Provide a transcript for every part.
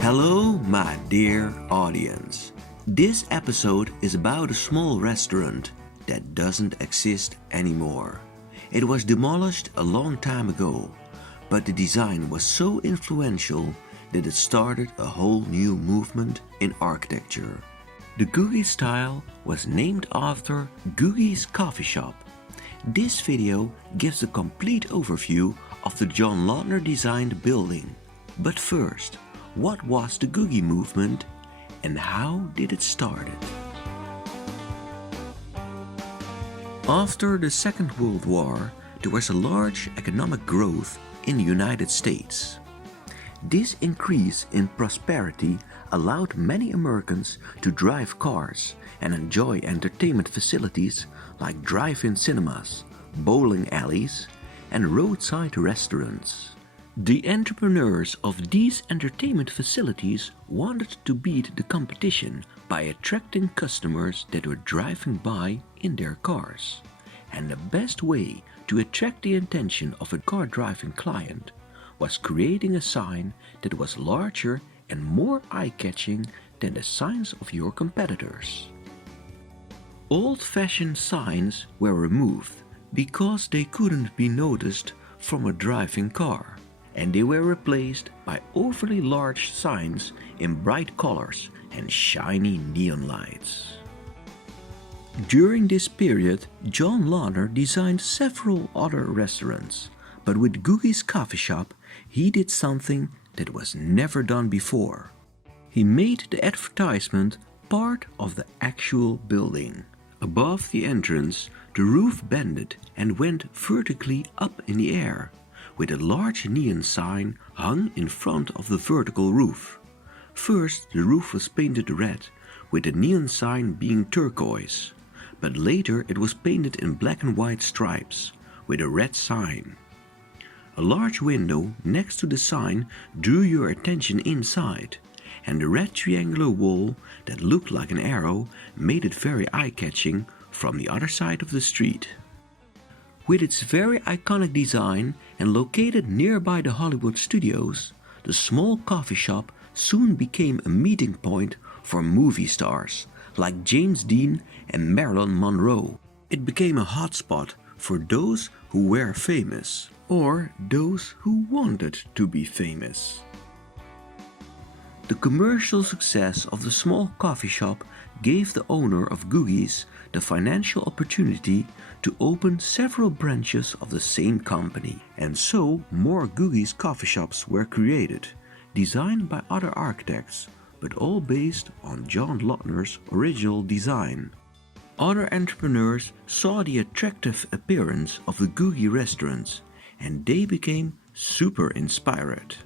Hello, my dear audience. This episode is about a small restaurant that doesn't exist anymore. It was demolished a long time ago, but the design was so influential that it started a whole new movement in architecture. The Googie style was named after Googie's Coffeeshop. This video gives a complete overview of the John Lautner designed building. But first, what was the Googie movement and how did it start? After the Second World War, there was a large economic growth in the United States. This increase in prosperity allowed many Americans to drive cars and enjoy entertainment facilities like drive-in cinemas, bowling alleys, and roadside restaurants. The entrepreneurs of these entertainment facilities wanted to beat the competition by attracting customers that were driving by in their cars. And the best way to attract the attention of a car-driving client was creating a sign that was larger and more eye-catching than the signs of your competitors. Old-fashioned signs were removed because they couldn't be noticed from a driving car, and they were replaced by overly large signs in bright colors and shiny neon lights. During this period, John Lautner designed several other restaurants, but with Googie's Coffeeshop, he did something that was never done before. He made the advertisement part of the actual building. Above the entrance, the roof bended and went vertically up in the air, with a large neon sign hung in front of the vertical roof. First, the roof was painted red, with the neon sign being turquoise, but later it was painted in black and white stripes, with a red sign. A large window next to the sign drew your attention inside, and the red triangular wall that looked like an arrow made it very eye-catching from the other side of the street. With its very iconic design and located nearby the Hollywood studios, the small coffee shop soon became a meeting point for movie stars like James Dean and Marilyn Monroe. It became a hotspot for those who were famous or those who wanted to be famous. The commercial success of the small coffee shop gave the owner of Googie's the financial opportunity to open several branches of the same company. And so more Googie's coffee shops were created, designed by other architects, but all based on John Lautner's original design. Other entrepreneurs saw the attractive appearance of the Googie restaurants and they became super inspired.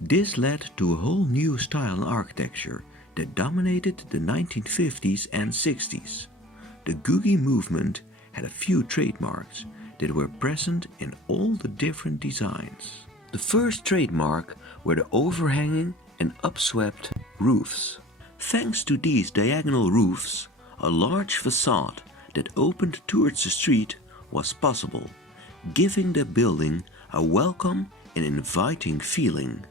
This led to a whole new style in architecture that dominated the 1950s and 60s. The Googie movement had a few trademarks that were present in all the different designs. The first trademark were the overhanging and upswept roofs. Thanks to these diagonal roofs, a large facade that opened towards the street was possible, giving the building a welcome and inviting feeling.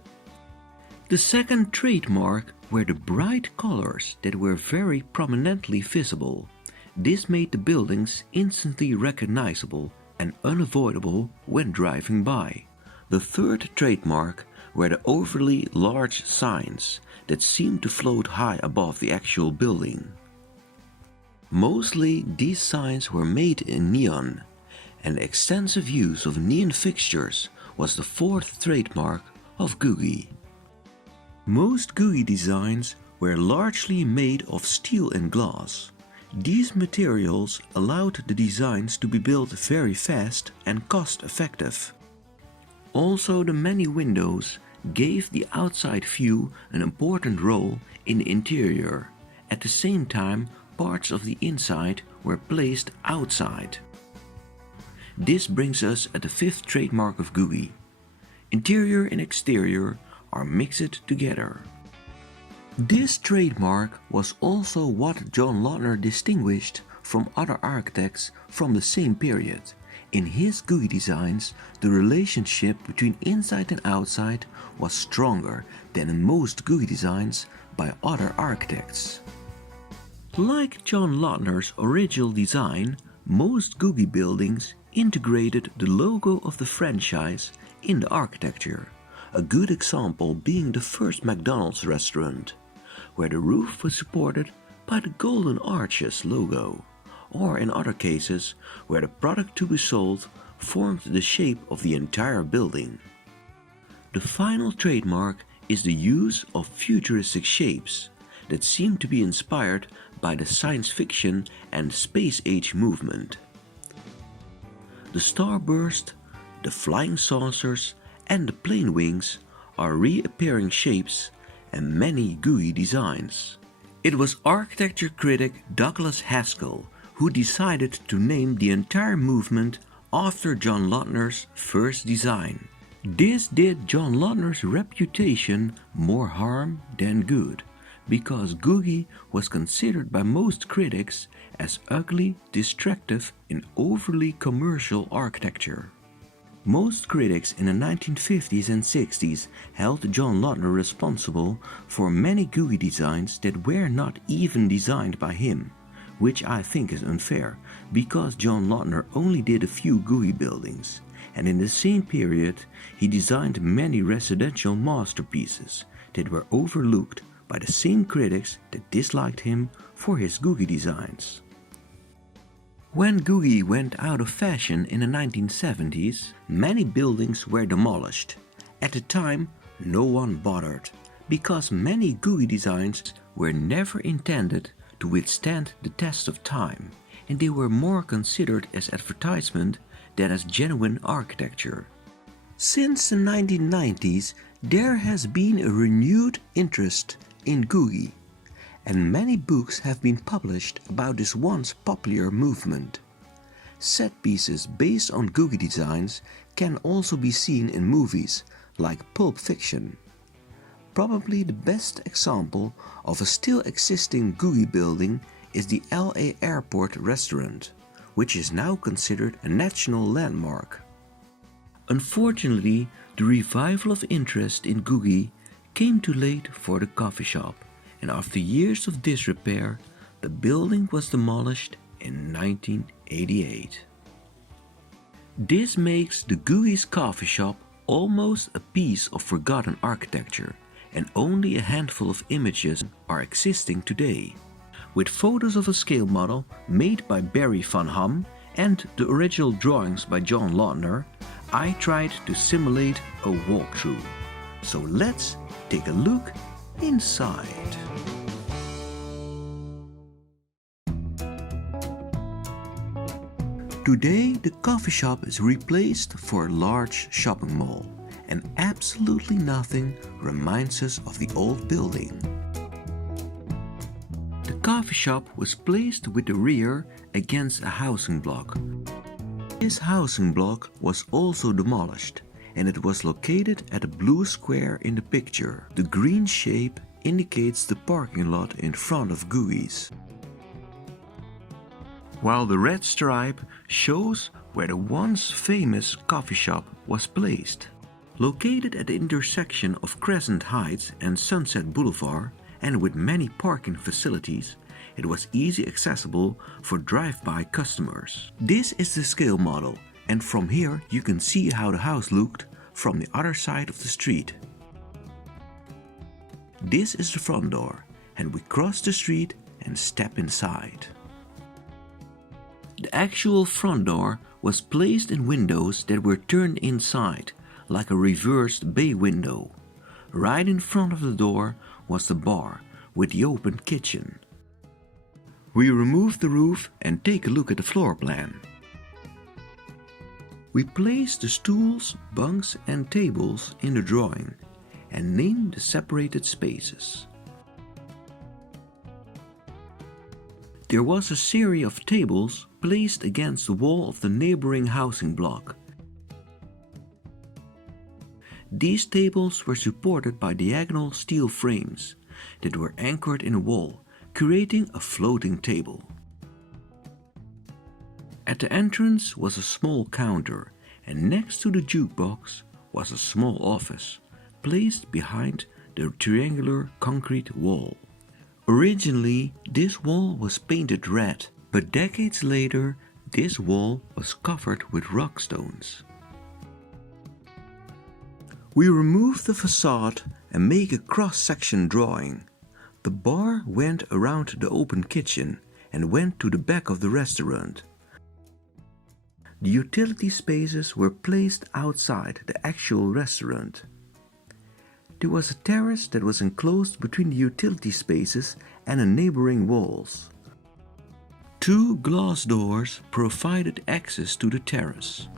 The second trademark were the bright colors that were very prominently visible. This made the buildings instantly recognizable and unavoidable when driving by. The third trademark were the overly large signs that seemed to float high above the actual building. Mostly these signs were made in neon, and the extensive use of neon fixtures was the fourth trademark of Googie. Most Googie designs were largely made of steel and glass. These materials allowed the designs to be built very fast and cost-effective. Also, the many windows gave the outside view an important role in the interior. At the same time, parts of the inside were placed outside. This brings us at the fifth trademark of Googie. Interior and exterior are mixed together. This trademark was also what John Lautner distinguished from other architects from the same period. In his Googie designs, the relationship between inside and outside was stronger than in most Googie designs by other architects. Like John Lautner's original design, most Googie buildings integrated the logo of the franchise in the architecture, a good example being the first McDonald's restaurant, where the roof was supported by the Golden Arches logo, or in other cases where the product to be sold formed the shape of the entire building. The final trademark is the use of futuristic shapes that seem to be inspired by the science fiction and space age movement. The starburst, the flying saucers and the plane wings are reappearing shapes and many Googie designs. It was architecture critic Douglas Haskell who decided to name the entire movement after John Lautner's first design. This did John Lautner's reputation more harm than good, because Googie was considered by most critics as ugly, distractive, and overly commercial architecture. Most critics in the 1950s and 60s held John Lautner responsible for many Googie designs that were not even designed by him, which I think is unfair, because John Lautner only did a few Googie buildings, and in the same period he designed many residential masterpieces that were overlooked by the same critics that disliked him for his Googie designs. When Googie went out of fashion in the 1970s, many buildings were demolished. At the time, no one bothered, because many Googie designs were never intended to withstand the test of time, and they were more considered as advertisement than as genuine architecture. Since the 1990s, there has been a renewed interest in Googie, and many books have been published about this once popular movement. Set pieces based on Googie designs can also be seen in movies like Pulp Fiction. Probably the best example of a still existing Googie building is the LA Airport restaurant, which is now considered a national landmark. Unfortunately, the revival of interest in Googie came too late for the coffee shop, and after years of disrepair, the building was demolished in 1988. This makes the Googies Coffeeshop almost a piece of forgotten architecture, and only a handful of images are existing today. With photos of a scale model made by Barry van Ham and the original drawings by John Lautner, I tried to simulate a walkthrough. So let's take a look inside. Today the coffee shop is replaced for a large shopping mall, and absolutely nothing reminds us of the old building. The coffee shop was placed with the rear against a housing block. This housing block was also demolished, and it was located at a blue square in the picture. The green shape indicates the parking lot in front of Googie's, while the red stripe shows where the once famous coffee shop was placed. Located at the intersection of Crescent Heights and Sunset Boulevard, and with many parking facilities, it was easily accessible for drive-by customers. This is the scale model, and from here you can see how the house looked from the other side of the street. This is the front door, and we cross the street and step inside. The actual front door was placed in windows that were turned inside, like a reversed bay window. Right in front of the door was the bar with the open kitchen. We remove the roof and take a look at the floor plan. We place the stools, bunks and tables in the drawing and name the separated spaces. There was a series of tables placed against the wall of the neighboring housing block. These tables were supported by diagonal steel frames that were anchored in a wall, creating a floating table. At the entrance was a small counter, and next to the jukebox was a small office, placed behind the triangular concrete wall. Originally, this wall was painted red, but decades later, this wall was covered with rock stones. We removed the facade and make a cross-section drawing. The bar went around the open kitchen and went to the back of the restaurant. The utility spaces were placed outside the actual restaurant. There was a terrace that was enclosed between the utility spaces and the neighboring walls. Two glass doors provided access to the terrace.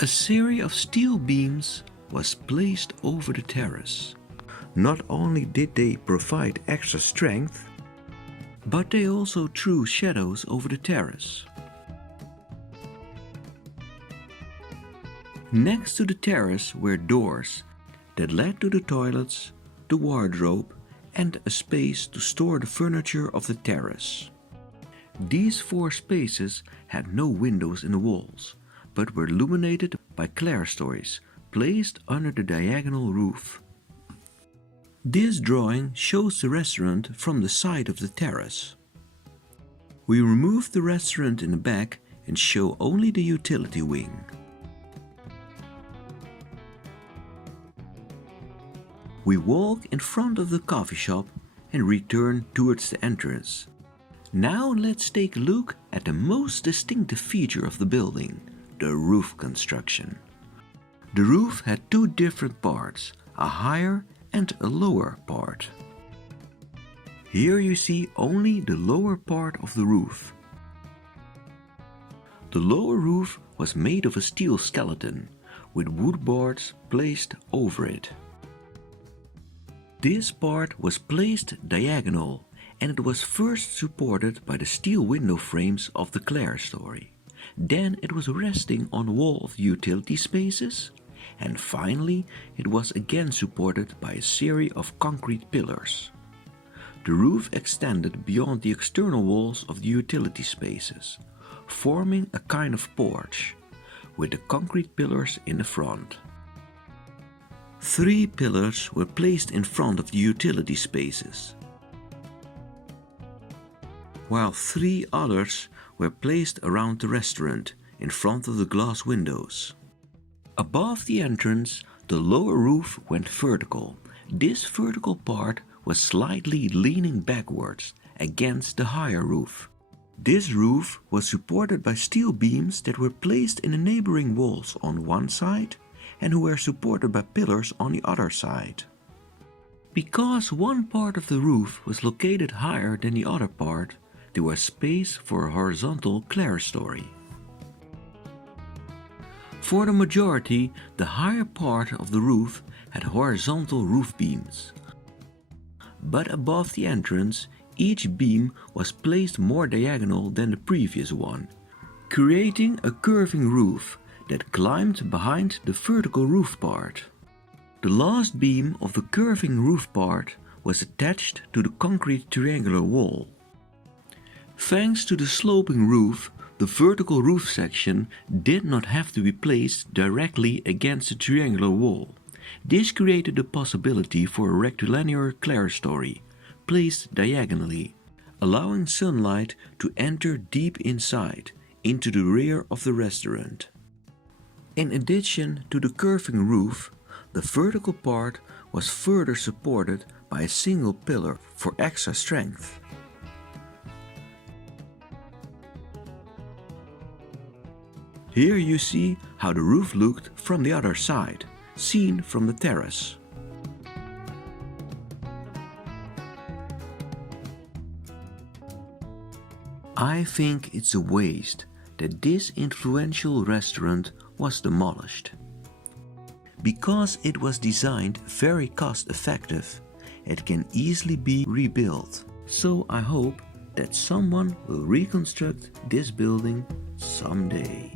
A series of steel beams was placed over the terrace. Not only did they provide extra strength, but they also threw shadows over the terrace. Next to the terrace were doors that led to the toilets, the wardrobe, and a space to store the furniture of the terrace. These four spaces had no windows in the walls, but were illuminated by clerestories placed under the diagonal roof. This drawing shows the restaurant from the side of the terrace. We removed the restaurant in the back and show only the utility wing. We walk in front of the coffee shop and return towards the entrance. Now let's take a look at the most distinctive feature of the building, the roof construction. The roof had two different parts, a higher and a lower part. Here you see only the lower part of the roof. The lower roof was made of a steel skeleton, with wood boards placed over it. This part was placed diagonal, and it was first supported by the steel window frames of the clerestory. Then it was resting on the wall of the utility spaces, and finally it was again supported by a series of concrete pillars. The roof extended beyond the external walls of the utility spaces, forming a kind of porch, with the concrete pillars in the front. 3 pillars were placed in front of the utility spaces, while 3 others were placed around the restaurant in front of the glass windows. Above the entrance, the lower roof went vertical. This vertical part was slightly leaning backwards against the higher roof. This roof was supported by steel beams that were placed in the neighboring walls on one side and who were supported by pillars on the other side. Because one part of the roof was located higher than the other part, there was space for a horizontal clerestory. For the majority, the higher part of the roof had horizontal roof beams. But above the entrance, each beam was placed more diagonal than the previous one, creating a curving roof that climbed behind the vertical roof part. The last beam of the curving roof part was attached to the concrete triangular wall. Thanks to the sloping roof, the vertical roof section did not have to be placed directly against the triangular wall. This created the possibility for a rectilinear clerestory, placed diagonally, allowing sunlight to enter deep inside, into the rear of the restaurant. In addition to the curving roof, the vertical part was further supported by a single pillar for extra strength. Here you see how the roof looked from the other side, seen from the terrace. I think it's a waste that this influential restaurant was demolished. Because it was designed very cost effective, it can easily be rebuilt. So I hope that someone will reconstruct this building someday.